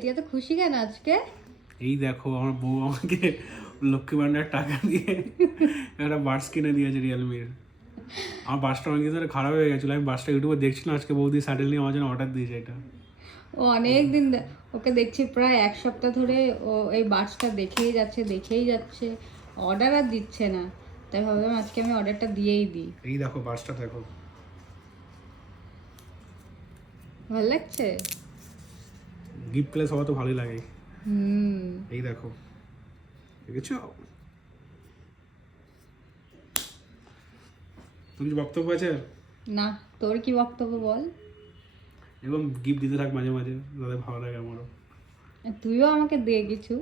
তুই এত খুশি কেন আজকে? এই দেখো আমার বউ আমাকে লক্ষ্মী ভান্ডার টাকা দিয়ে একটা বাডস কিনে দিয়েছে রিয়েলমির। আমার বাসটা অনেকদিন ধরে খারাপ হয়ে গেছিলো, আমি বাসটা ইউটিউবে দেখছিলাম, আজকে বৌদি সাডেনলি আমার জন্য অর্ডার দিয়েছে এটা। ও অনেক দিন ওকে দেখছি, প্রায় এক সপ্তাহ ধরে ও এই বার্ডসটা দেখেই যাচ্ছে, অর্ডার আর দিচ্ছে না। তাই ভাবলাম আজকে আমি অর্ডারটা দিয়েই দিই। এই দেখো বাসটা দেখো, ভালো লাগছে। গিফট পেলে সবার তো ভালোই লাগে। হুম। এই দেখো, দেখেছো? তুমি বক্তব্য আছে? না, তোর কি বক্তব্য বল। এবং গিফট দিতে থাক মাঝে মাঝে, তাদের ভালো লাগে আমারও। তুইও আমাকে দে কিছু।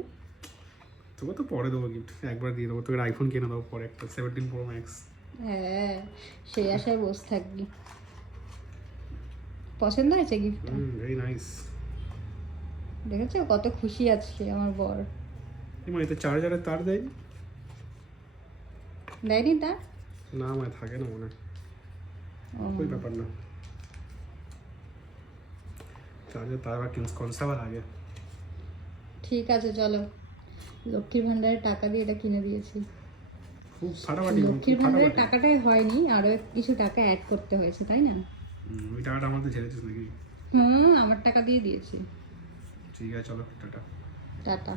তোকে তো পরে দেবো গিফট, একবার দিয়ে দেবো তোকে, আইফোন কিনে দেবো পরে, একটা 17 Pro Max। হ্যাঁ, সেই আশায় বসে থাকবি। পছন্দ হয়েছে গিফটটা? Very nice. দেখেছো কত খুশি আজকে আমার বর। এমা এতে চার্জারের তার দেয়নি? দেয়নি তার? না আমার থাকে না মনে হয়, ও, कोई ব্যাপার না। চার্জার তার আবার কনসা আবার আগে। ঠিক আছে চলো, লক্ষ্মীর ভান্ডারের টাকা দিয়ে এটা কিনে দিয়েছি। খুব ফাটাফাটি, লক্ষ্মীর ভান্ডারের টাকাটাই হয়নি, আরো কিছু টাকা অ্যাড করতে হয়েছে, তাই না? ওই টাকাটা আমাদের ছেড়েছিস নাকি? হুম, আমার টাকা দিয়ে দিয়েছি। ঠিক আছে চলো, টাটা। টাটা।